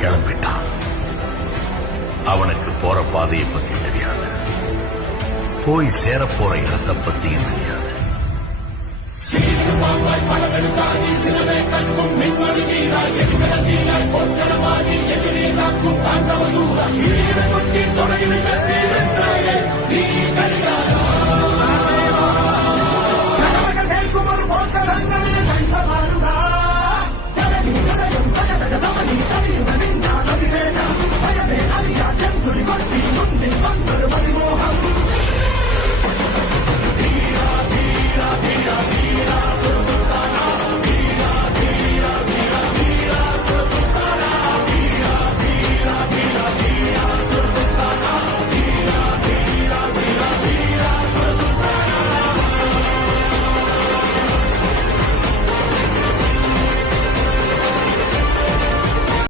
கிளம்பிட்டான். அவனுக்கு போற பாதையை பத்தி தெரியாது. போய் சேர போற இடத்தை பத்தியும் தெரியாது. தொடங்கி